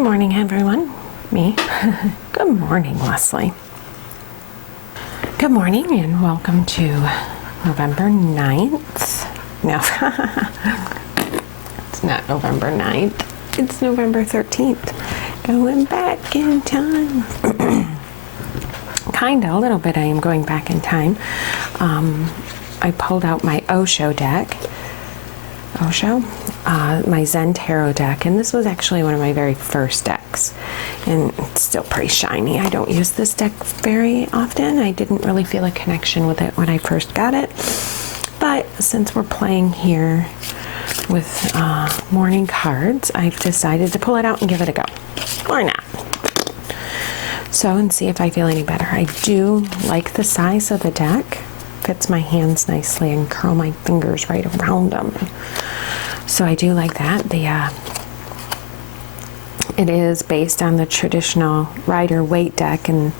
Good morning, everyone. Me. Good morning, Leslie. Good morning and welcome to November 9th. No, it's not November 9th. It's November 13th. Going back in time. Kinda, a little bit I am going back in time. I pulled out my Osho deck. Osho? My Zen Tarot deck, and this was actually one of my very first decks, and it's still pretty shiny. I don't use this deck very often. I didn't really feel a connection with it when I first got it, but since we're playing here with morning cards, I've decided to pull it out and give it a go. Why not? So, and see if I feel any better. I do like the size of the deck. Fits my hands nicely and curl my fingers right around them. So I do like that. It is based on the traditional Rider-Waite deck, and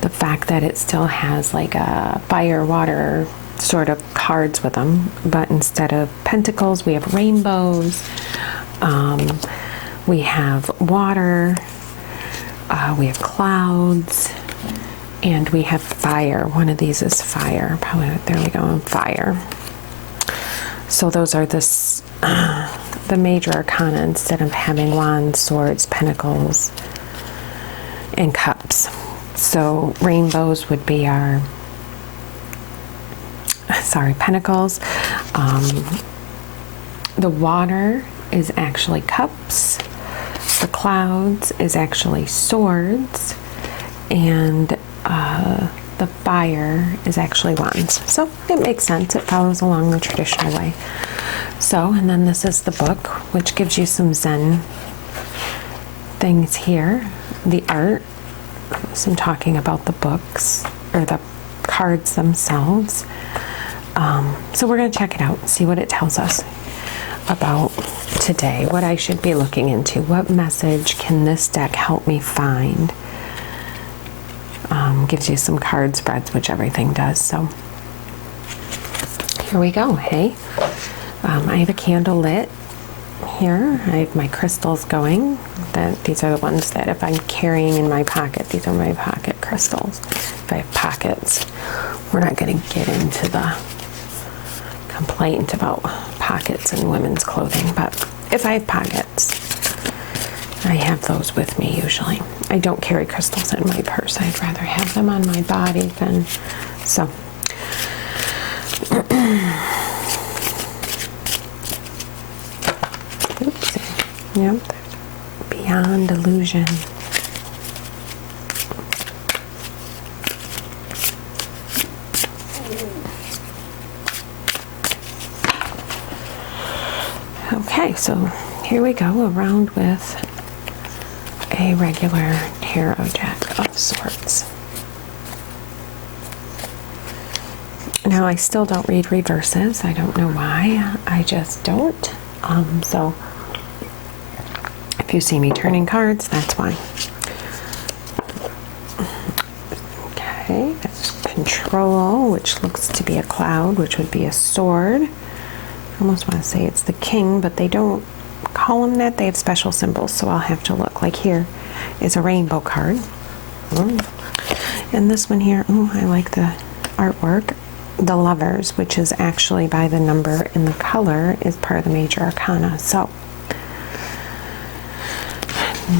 the fact that it still has like a fire, water sort of cards with them, but instead of pentacles, we have rainbows, we have water, we have clouds, and we have fire. One of these is fire. Probably, there we go, fire. So those are the major arcana instead of having wands, swords, pentacles, and cups. So rainbows would be our, pentacles. The water is actually cups. The clouds is actually swords. And the fire is actually wands. So it makes sense. It follows along the traditional way. So, and then this is the book, which gives you some Zen things here. The art, some talking about the books, or the cards themselves. So we're going to check it out, see what it tells us about today, what I should be looking into. What message can this deck help me find? Gives you some card spreads, which everything does. So here we go. Hey, I have a candle lit here. I have my crystals going. These are the ones that if I'm carrying in my pocket, these are my pocket crystals. If I have pockets, we're not going to get into the complaint about pockets in women's clothing, but if I have pockets, I have those with me usually. I don't carry crystals in my purse. I'd rather have them on my body than so. Oopsie. Yep. Beyond illusion. Okay, so here we go, around with a regular tarot deck of sorts. Now I still don't read reverses. I don't know why. I just don't. So if you see me turning cards, that's why. Okay, that's control, which looks to be a cloud, which would be a sword. I almost want to say it's the king, but they don't call them that. They have special symbols, so I'll have to look. Like here is a rainbow card. And this one here, I like the artwork. The lovers, which is actually by the number in the color, is part of the major arcana. So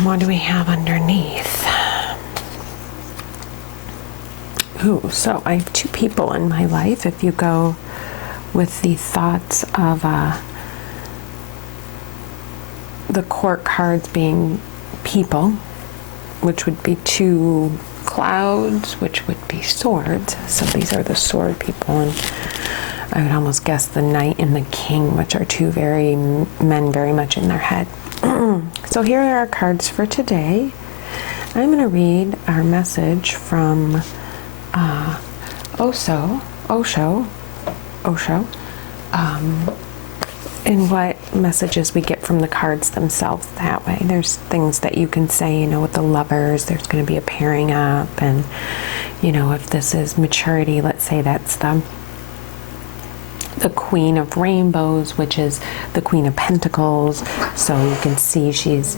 what do we have underneath? So I have two people in my life. If you go with the thoughts of the court cards being people, which would be two clouds, which would be swords. So these are the sword people, and I would almost guess the knight and the king, which are two men very much in their head. So here are our cards for today. I'm going to read our message from Osho, and what messages we get from the cards themselves that way. There's things that you can say, with the lovers, there's going to be a pairing up, and, if this is maturity, let's say that's the Queen of Rainbows, which is the Queen of Pentacles. So you can see she's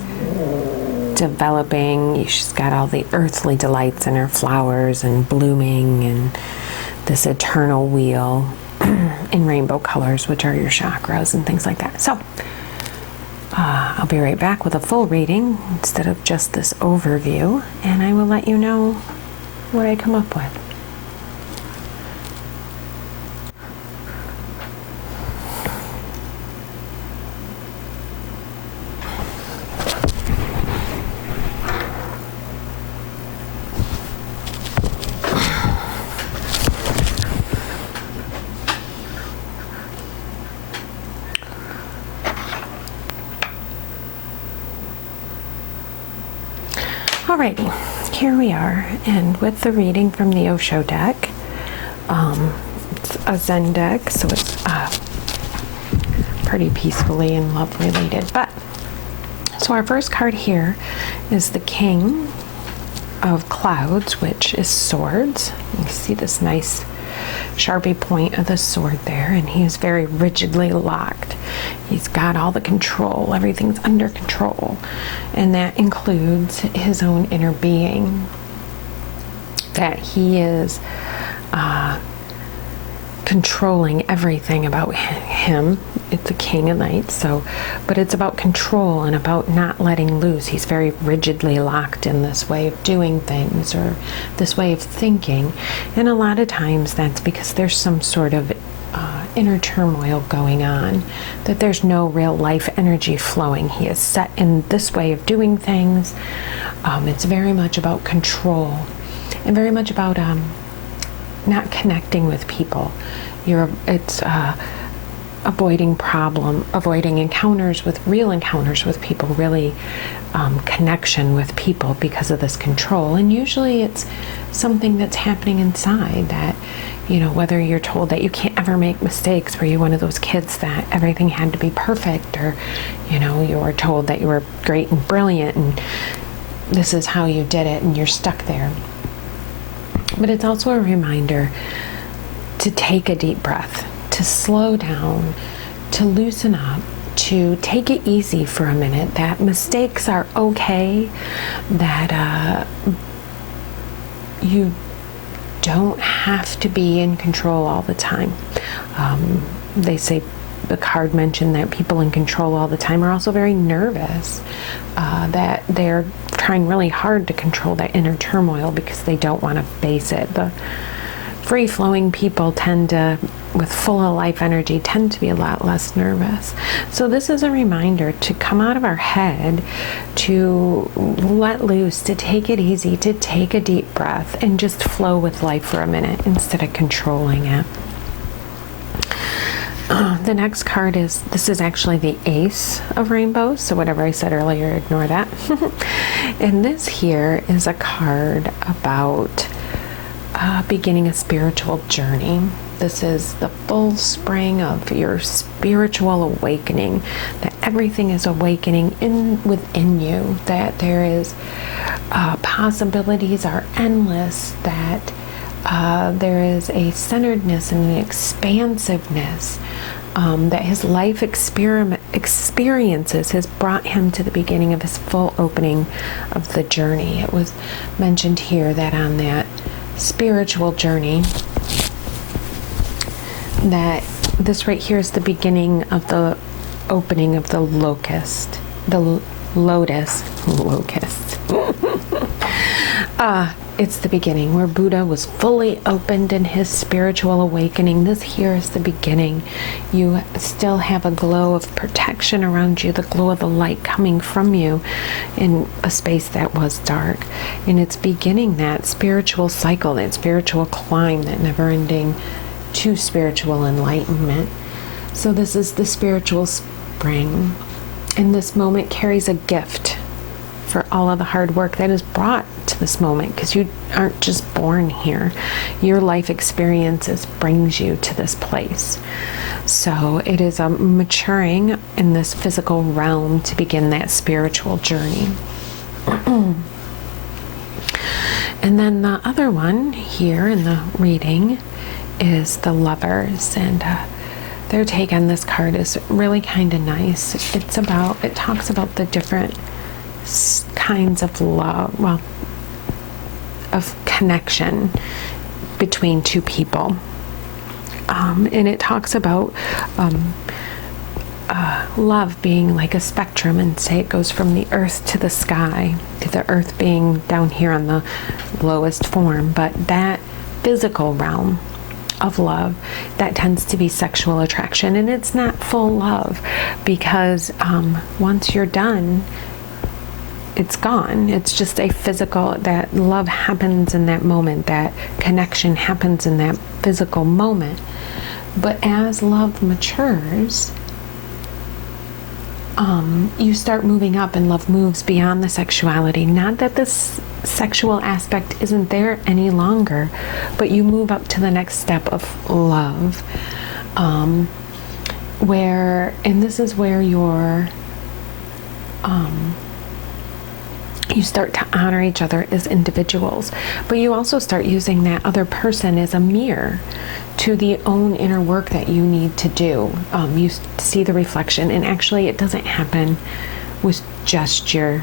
developing. She's got all the earthly delights in her flowers and blooming and this eternal wheel in rainbow colors, which are your chakras and things like that. So I'll be right back with a full reading instead of just this overview, and I will let you know what I come up with. Alrighty, here we are, and with the reading from the Osho deck, it's a Zen deck, so it's pretty peacefully and love related. But so our first card here is the King of Clouds, which is swords. You see this nice Sharpie point of the sword there, and he is very rigidly locked. He's got all the control, everything's under control, and that includes his own inner being. That he is controlling everything about him. It's a king of knights, but it's about control and about not letting loose. He's very rigidly locked in this way of doing things or this way of thinking, and a lot of times that's because there's some sort of inner turmoil going on, that there's no real life energy flowing. He is set in this way of doing things. It's very much about control and very much about not connecting with people. It's avoiding encounters with real encounters with people, really connection with people because of this control. And usually it's something that's happening inside that, whether you're told that you can't ever make mistakes, were you one of those kids that everything had to be perfect, or you were told that you were great and brilliant and this is how you did it, and you're stuck there. But it's also a reminder to take a deep breath, to slow down, to loosen up, to take it easy for a minute, that mistakes are okay, that you don't have to be in control all the time. They say, the card mentioned that people in control all the time are also very nervous, that they're trying really hard to control that inner turmoil because they don't want to face it. The free-flowing people with full of life energy, tend to be a lot less nervous. So this is a reminder to come out of our head, to let loose, to take it easy, to take a deep breath and just flow with life for a minute instead of controlling it. The next card this is actually the Ace of Rainbows, so whatever I said earlier, ignore that. And this here is a card about beginning a spiritual journey. This is the full spring of your spiritual awakening, that everything is awakening within you, that there is possibilities are endless, that there is a centeredness and an expansiveness, that his life experiences has brought him to the beginning of his full opening of the journey. It was mentioned here that on that spiritual journey, that this right here is the beginning of the opening of the lotus. It's the beginning where Buddha was fully opened in his spiritual awakening. This here is the beginning. You still have a glow of protection around you, the glow of the light coming from you in a space that was dark. And it's beginning that spiritual cycle, that spiritual climb, that never-ending to spiritual enlightenment. So this is the spiritual spring. And this moment carries a gift for all of the hard work that is brought to this moment, because you aren't just born here. Your life experiences brings you to this place. So it is a maturing in this physical realm to begin that spiritual journey. And then the other one here in the reading is the Lovers, and their take on this card is really kind of nice. It talks about the different kinds of love, well, of connection between two people. And it talks about love being like a spectrum, and say it goes from the earth to the sky, to the earth being down here on the lowest form, but that physical realm of love, that tends to be sexual attraction, and it's not full love, because once you're done, it's gone. It's just a physical, that love happens in that moment, that connection happens in that physical moment. But as love matures, you start moving up, and love moves beyond the sexuality. Not that this sexual aspect isn't there any longer, but you move up to the next step of love, where, and this is where you start to honor each other as individuals, but you also start using that other person as a mirror to the own inner work that you need to do. You see the reflection, and actually it doesn't happen with just your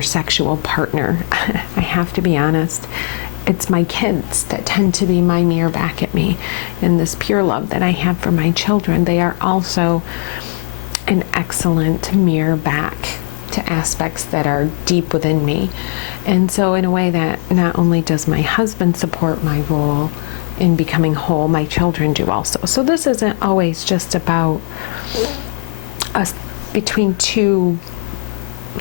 sexual partner. I have to be honest. It's my kids that tend to be my mirror back at me. And this pure love that I have for my children, they are also an excellent mirror back to aspects that are deep within me. And so in a way that not only does my husband support my role in becoming whole, my children do also. So this isn't always just about us between two,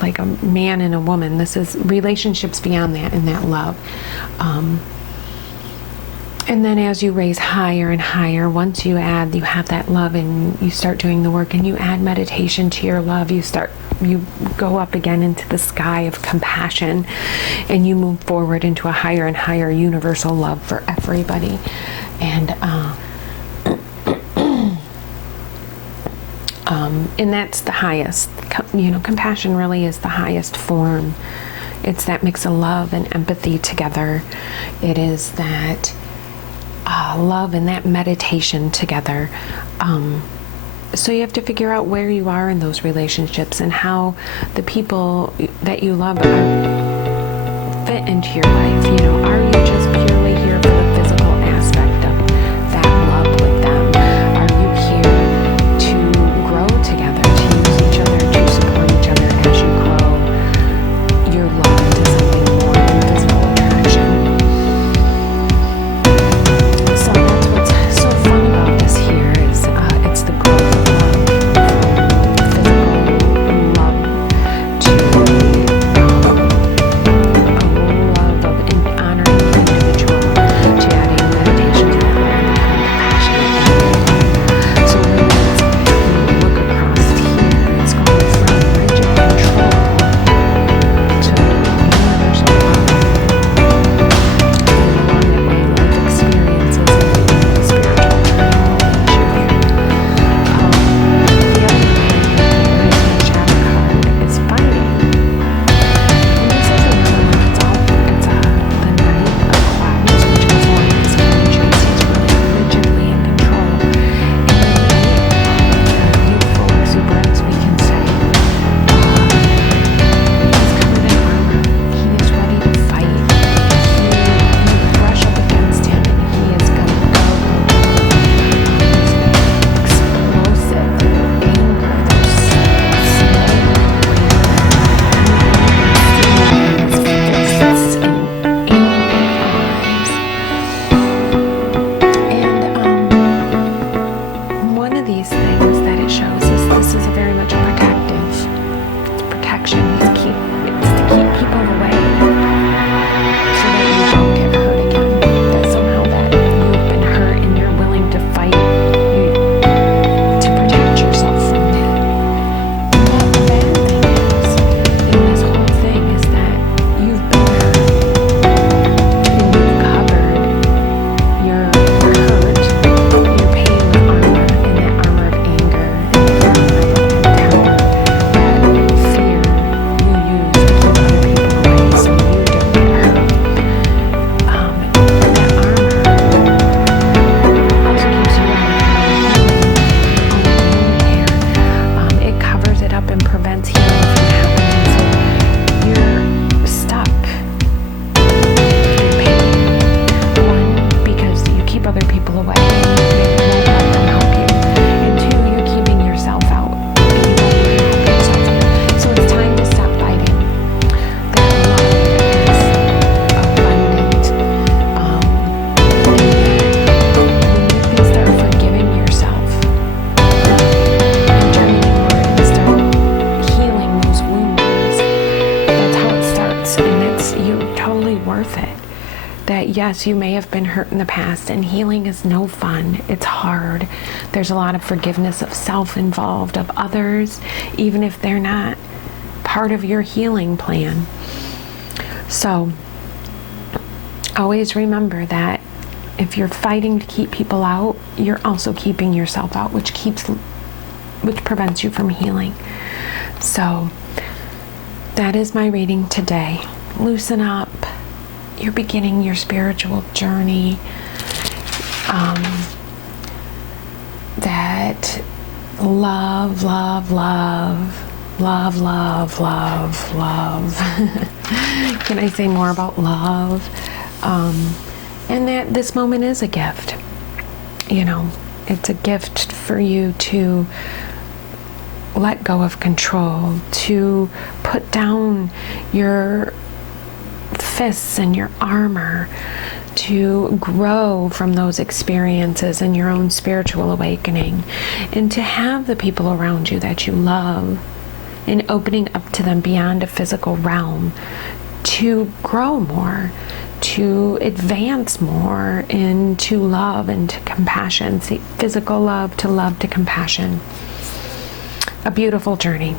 like a man and a woman. This is relationships beyond that, and that love. And then as you raise higher and higher, once you have that love, and you start doing the work, and you add meditation to your love, you go up again into the sky of compassion, and you move forward into a higher and higher universal love for everybody. And and that's the highest, compassion really is the highest form. It's that mix of love and empathy together. It is that love and that meditation together. So you have to figure out where you are in those relationships, and how the people that you love fit into your life. Are you just purely here for the physical aspect of that love with them? Are you here to grow together, to use each other, to support each other as you grow your love into something more than physical attraction? So that's what's so fun about this here, is it's the growth of love, from physical love to a love of honoring yes, you may have been hurt in the past, and healing is no fun. It's hard. There's a lot of forgiveness of self involved, of others, even if they're not part of your healing plan. So always remember that if you're fighting to keep people out, you're also keeping yourself out, which prevents you from healing. So that is my reading today. Loosen up. You're beginning your spiritual journey. That love, love, love, love, love, love, love. Can I say more about love? And that this moment is a gift. You know, it's a gift for you to let go of control, to put down your fists and your armor, to grow from those experiences in your own spiritual awakening, and to have the people around you that you love, and opening up to them beyond a physical realm, to grow more, to advance more into love and to compassion. See, physical love to compassion. A beautiful journey.